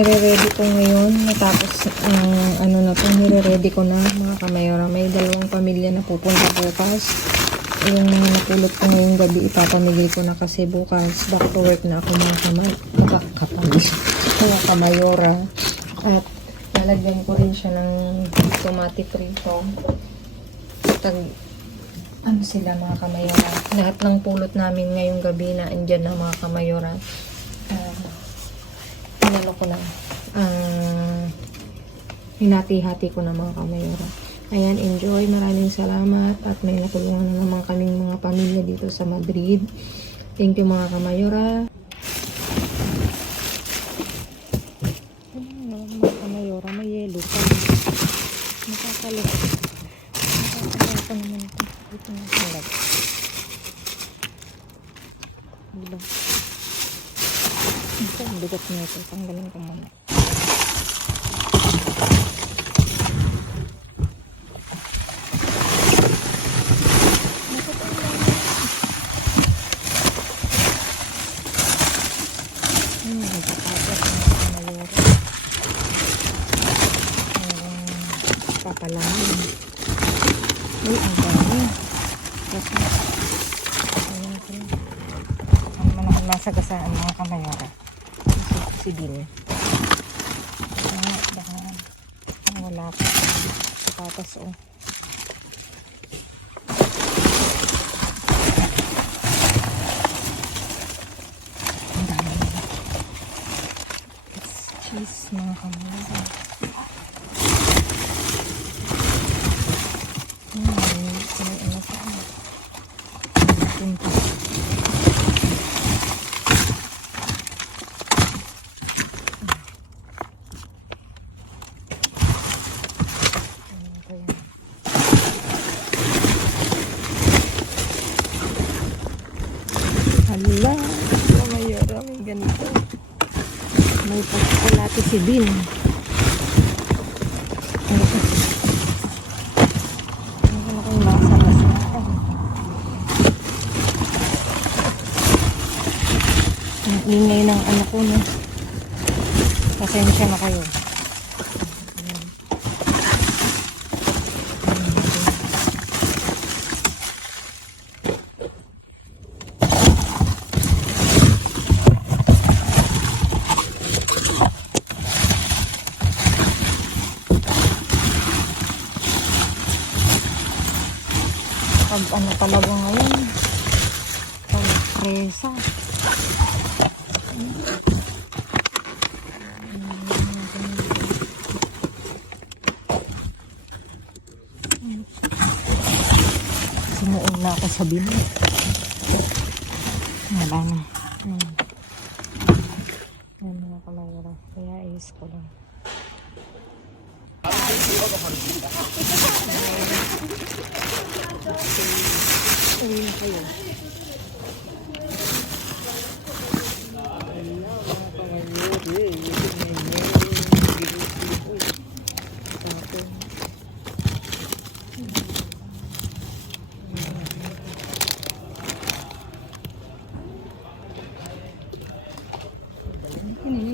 nire-ready ko ngayon. Natapos ano na to, nire-ready ko na mga kamayora. May dalawang pamilya na pupunta bukas. Yung mga napulot ko ngayong gabi, ipapamigay ko na kasi bukas. Back to work na ako mga kamayora. At lalagyan ko rin siya ng tomate prito. Ano sila mga kamayora. Lahat ng pulot namin ngayong gabi na andyan na mga kamayora. Ano ko na, hinati-hati ko na mga kamayora. Ayan, enjoy. Maraming salamat. At may natulungan na naman kaming mga pamilya dito sa Madrid. Thank you mga kamayora. Mga kamayora, may yelo pa. Nakakalot. Nakakalot pa naman ito. Dito na salag. Diba? Ito, ang bigat nyo ito. Tanggalin ko muna. Papalaman. Uy, ang dami. Kasi, ano man ako masagasaan mga kamayora. Si Bin. Baka wala pa. Sapatos o. Ang dami nila. It's cheese mga kamayora. Hala, kamayora, may ganito. May pagkalati si Bin. Ano na kong nasa-nasa. Ang ingay ng ano ko, no? Pasensya na kayo. Pag ano talaga ngayon, pag presa. Sinuon na ako sa Bin. Wala na. Yan mga kamayora. Kaya ayos ko lang. Ayun kayo.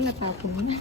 Natapon na.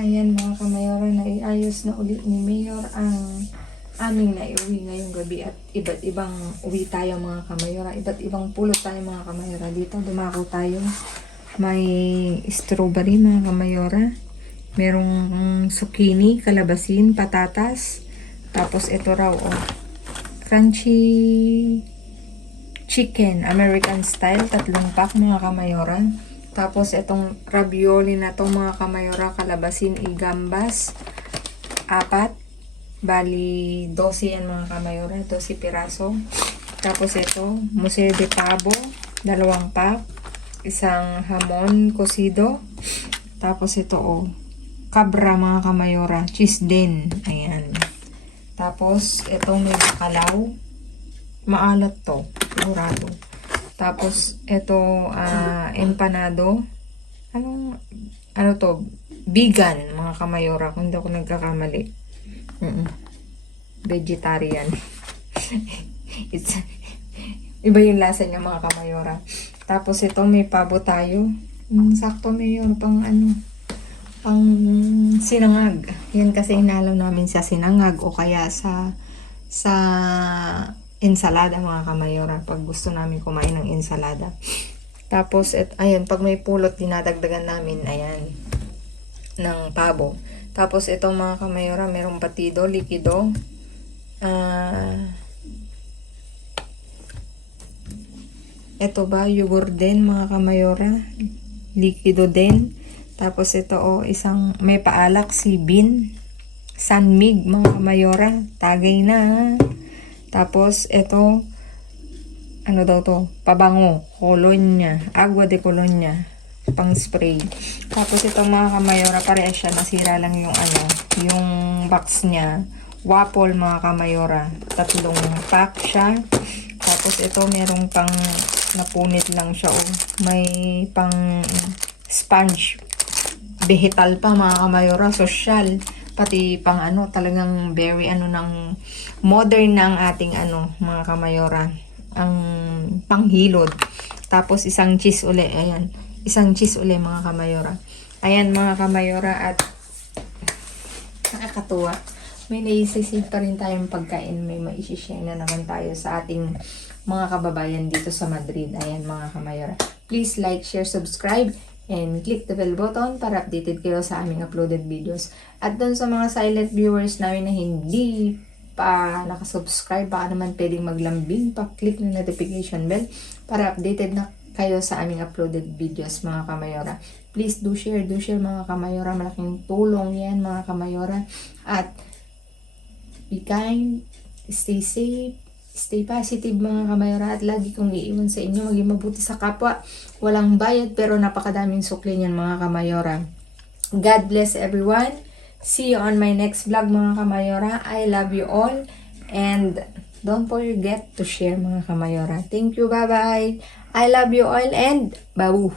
Ayan mga kamayora, naiayos na ulit ni Mayor ang aming naiuwi ngayong gabi at iba't ibang uwi tayo mga kamayora. Iba't ibang pulot tayo mga kamayora. Dito dumako tayo. May strawberry mga kamayora. Merong zucchini, kalabasin, patatas. Tapos ito raw crunchy chicken, American style, 3 pack mga kamayora. Tapos itong ravioli na to mga kamayora, kalabasin, igambas, 4. Bali, 12 yan mga kamayora, 12 piraso. Tapos ito, museo de pavo, 2 pack. Isang hamon cocido. Tapos ito cabra mga kamayora, cheese din. Ayan. Tapos itong may bacalao. Maalat to, sigurado. Tapos, ito, empanado. Ano to? Vegan, mga kamayora. Kung hindi ako nagkakamali. Vegetarian. Iba yung lasa niya, mga kamayora. Tapos, ito, may pabo tayo. Sakto mayor, pang sinangag. Yan kasi inalam namin sa sinangag o kaya sa ensalada mga kamayora pag gusto namin kumain ng ensalada. Tapos ayan, pag may pulot dinadagdagan namin ayan ng pabo. Tapos ito mga kamayora, merong batido, likido. Ito ba yogurt din mga kamayora, likido din. Tapos ito isang may paalak si Bean Sanmig mga kamayora, tagay na. Tapos, ito, ano daw to? Pabango, colonia, agua de colonia, pang spray. Tapos, ito mga kamayora, parehas siya, nasira lang yung yung box niya. Waffle mga kamayora, 3 pack siya. Tapos, ito, merong pang, napunit lang siya, may pang sponge, vegetal pa mga kamayora, social. Pati pang talagang very ng modern na ang ating mga kamayora, ang panghilod. Tapos isang cheese uli, ayan, isang cheese uli mga kamayora. Ayan mga kamayora, at nakakatuwa, may naisisip pa rin tayong pagkain, may maisishare na naman tayo sa ating mga kababayan dito sa Madrid. Ayan mga kamayora, please like, share, subscribe, and click the bell button para updated kayo sa aming uploaded videos. At doon sa mga silent viewers namin na hindi pa nakasubscribe, baka naman pwedeng maglambing, pa-click ng notification bell para updated na kayo sa aming uploaded videos mga kamayora. Please do share mga kamayora. Malaking tulong yan mga kamayora. At be kind, stay safe, stay positive mga kamayora, at lagi kong iiwan sa inyo, maging mabuti sa kapwa. Walang bayad pero napakadaming sukli niyan mga kamayora. God bless everyone. See you on my next vlog mga kamayora. I love you all and don't forget to share mga kamayora. Thank you, bye bye. I love you all and babu.